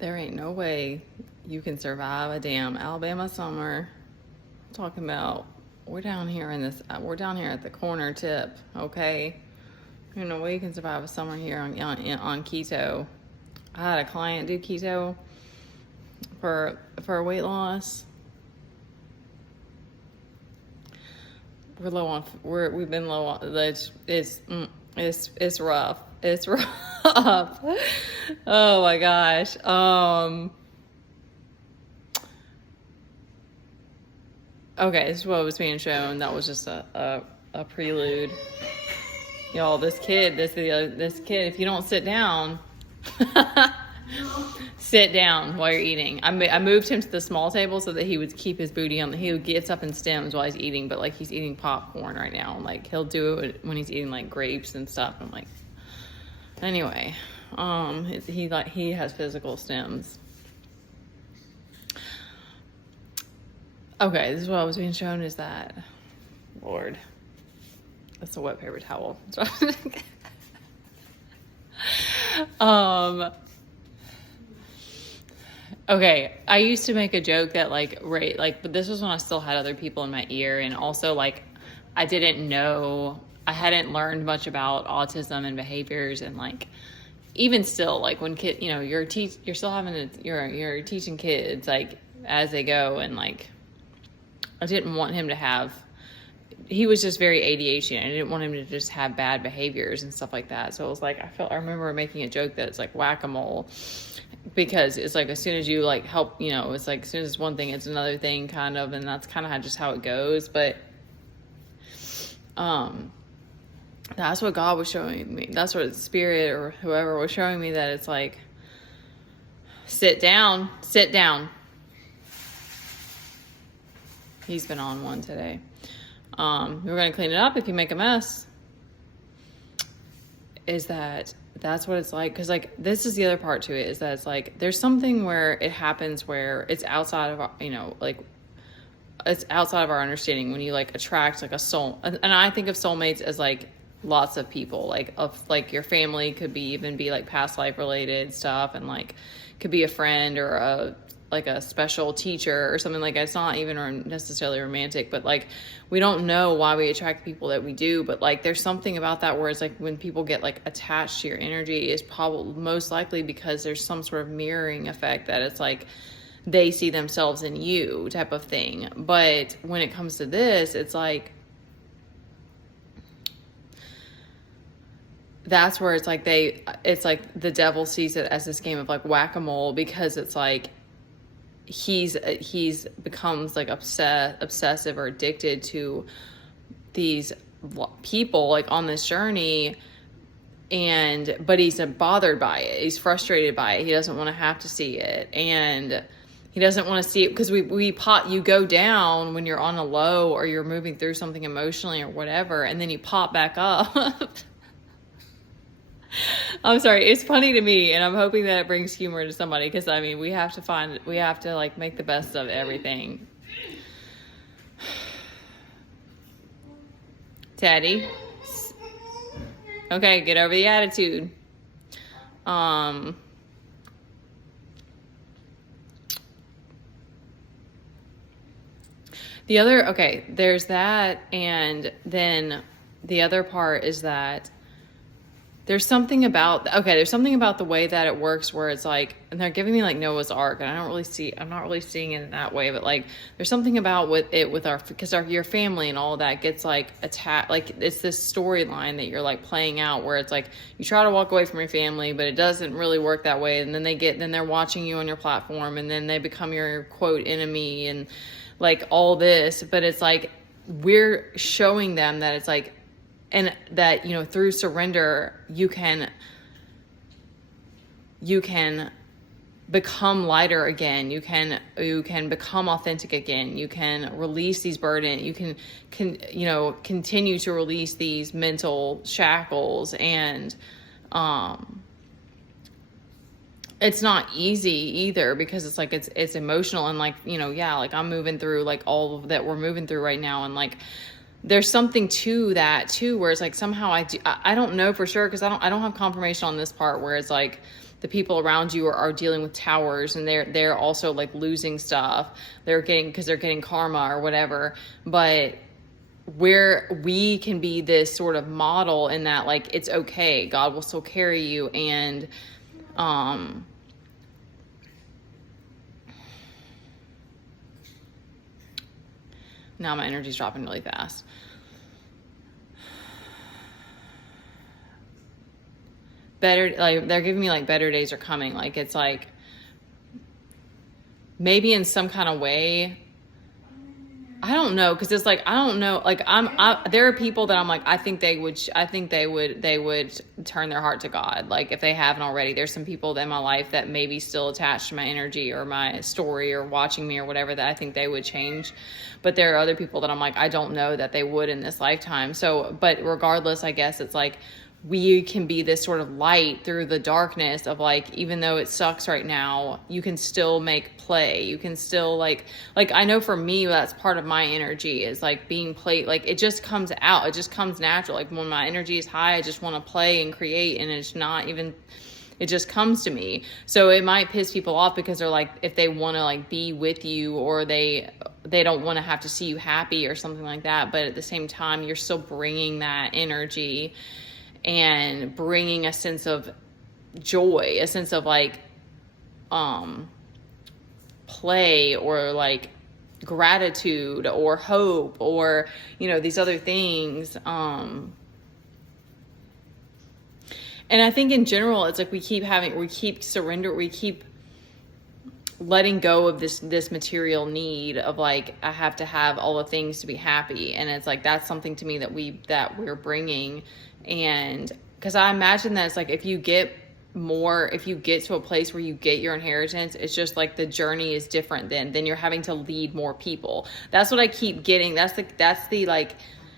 There ain't no way you can survive a damn Alabama summer. I'm talking about we're down here at the corner tip, okay? There's no way you can survive a summer here on keto. I had a client do keto for weight loss. We've been low on. It's rough. It's rough. Oh my gosh. Okay, this is what was being shown. That was just a prelude. Y'all, this kid, if you don't sit down, sit down while you're eating. I moved him to the small table so that he would keep his booty on. He gets up and stems while he's eating, but like he's eating popcorn right now. Like he'll do it when he's eating like grapes and stuff. I'm like, anyway, he has physical stems. Okay, this is what I was being shown is that, Lord, that's a wet paper towel. Okay, I used to make a joke that but this was when I still had other people in my ear, and also like I hadn't learned much about autism and behaviors, and like even still, like when you're teaching kids like as they go, and like I didn't want him to have. He was just very ADHD, and I didn't want him to just have bad behaviors and stuff like that. So it was like I remember making a joke that it's like whack-a-mole, because it's like as soon as you like help, it's like as soon as it's one thing, it's another thing kind of, and that's kind of just how it goes. But that's what God was showing me. That's what Spirit or whoever was showing me, that it's like sit down. He's been on one today. We're going to clean it up if you make a mess. That's what it's like. Because like this is the other part to it, is that it's like there's something where it happens where it's outside of our, it's outside of our understanding, when you like attract like a soul. And I think of soulmates as like lots of people, like your family could even be like past life related stuff, and like could be a friend or a special teacher or something like that. It's not even necessarily romantic, but like we don't know why we attract people that we do, but like there's something about that where it's like when people get like attached to your energy, is probably most likely because there's some sort of mirroring effect, that it's like they see themselves in you type of thing. But when it comes to this, it's like that's where it's like the devil sees it as this game of like whack-a-mole, because it's like he's becomes like obsessive or addicted to these people like on this journey, but he's bothered by it, he's frustrated by it, he doesn't want to have to see it, and he doesn't want to see it because you go down when you're on a low or you're moving through something emotionally or whatever, and then you pop back up. I'm sorry, it's funny to me, and I'm hoping that it brings humor to somebody, because I mean we have to like make the best of everything. Teddy, okay, get over the attitude. There's that, and then the other part is that there's something about the way that it works, where it's like, and they're giving me like Noah's Ark, and I'm not really seeing it in that way, but like there's something about because your family and all of that gets like attacked, like it's this storyline that you're like playing out, where it's like you try to walk away from your family, but it doesn't really work that way, and then they're watching you on your platform, and then they become your quote enemy, and like all this. But it's like we're showing them that it's like, and that, through surrender, you can become lighter again. You can become authentic again. You can release these burdens. You can continue to release these mental shackles. And it's not easy either, because it's like it's emotional, and like like I'm moving through like all of that we're moving through right now, and like there's something to that too, where it's like somehow I don't know for sure, because I don't have confirmation on this part, where it's like the people around you are dealing with towers, and they're also like losing stuff. Because they're getting karma or whatever. But where we can be this sort of model in that, like, it's okay, God will still carry you. And now my energy's dropping really fast. Better, like, they're giving me like better days are coming. Like, it's like maybe in some kind of way, I don't know, because it's like, I don't know, like, there are people that I'm like, I think they would turn their heart to God, like, if they haven't already. There's some people in my life that may be still attached to my energy or my story or watching me or whatever, that I think they would change. But there are other people that I'm like, I don't know that they would in this lifetime. So, but regardless, I guess it's like, we can be this sort of light through the darkness of, like, even though it sucks right now, you can still make play. You can still like I know for me, that's part of my energy, is like being played. Like, it just comes out. It just comes natural. Like, when my energy is high, I just want to play and create, and it's not even, it just comes to me. So it might piss people off because they're like, if they want to like be with you, or they don't want to have to see you happy or something like that. But at the same time, you're still bringing that energy and bringing a sense of joy, a sense of like play, or like gratitude or hope, or, you know, these other things. And I think in general, it's like we keep letting go of this material need of like, I have to have all the things to be happy. And it's like, that's something to me that we're bringing. And because I imagine that it's like, if you get to a place where you get your inheritance, it's just like the journey is different. Then you're having to lead more people. That's what I keep getting. That's the like,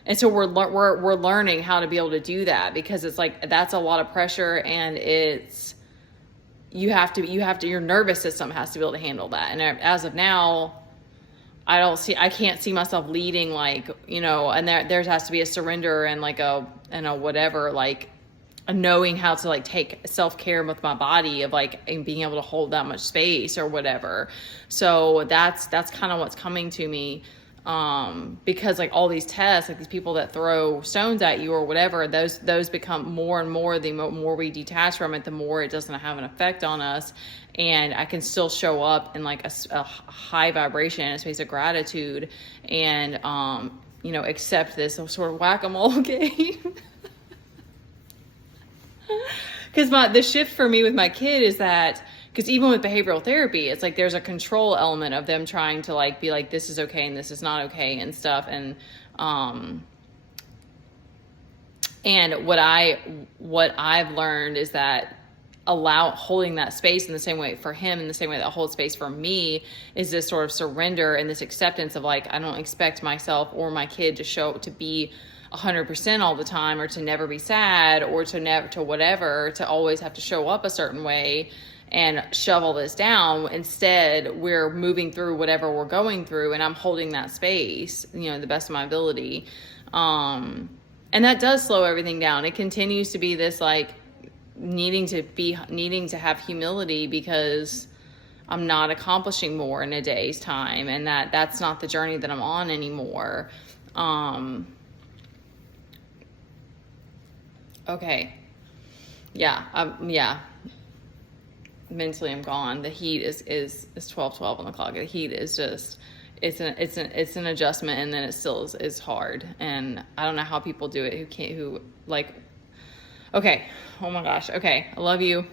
and so we're learning how to be able to do that, because it's like, that's a lot of pressure, and it's, you have to, your nervous system has to be able to handle that. And as of now, I can't see myself leading, like, you know, and there has to be a surrender and like a whatever, like a knowing how to like take self-care with my body, of like, and being able to hold that much space or whatever. So that's kind of what's coming to me. Because like all these tests, like these people that throw stones at you or whatever, those become more and more, the more we detach from it, the more it doesn't have an effect on us. And I can still show up in like a high vibration, a space of gratitude, and, you know, accept this sort of whack-a-mole game. Because the shift for me with my kid is that, because even with behavioral therapy, it's like there's a control element of them trying to like be like, this is okay and this is not okay and stuff. And what I've learned is that holding that space in the same way for him, in the same way that holds space for me, is this sort of surrender and this acceptance of like, I don't expect myself or my kid to be 100% all the time, or to never be sad, or to whatever, to always have to show up a certain way and shove all this down. Instead, we're moving through whatever we're going through, and I'm holding that space, you know, the best of my ability. And that does slow everything down. It continues to be this like needing to have humility, because I'm not accomplishing more in a day's time, and that's not the journey that I'm on anymore. Okay. Yeah. Mentally I'm gone. The heat is 12:12 on the clock. The heat is just, it's an adjustment, and then it still is hard. And I don't know how people do it who like, okay. Oh my gosh. Okay. I love you.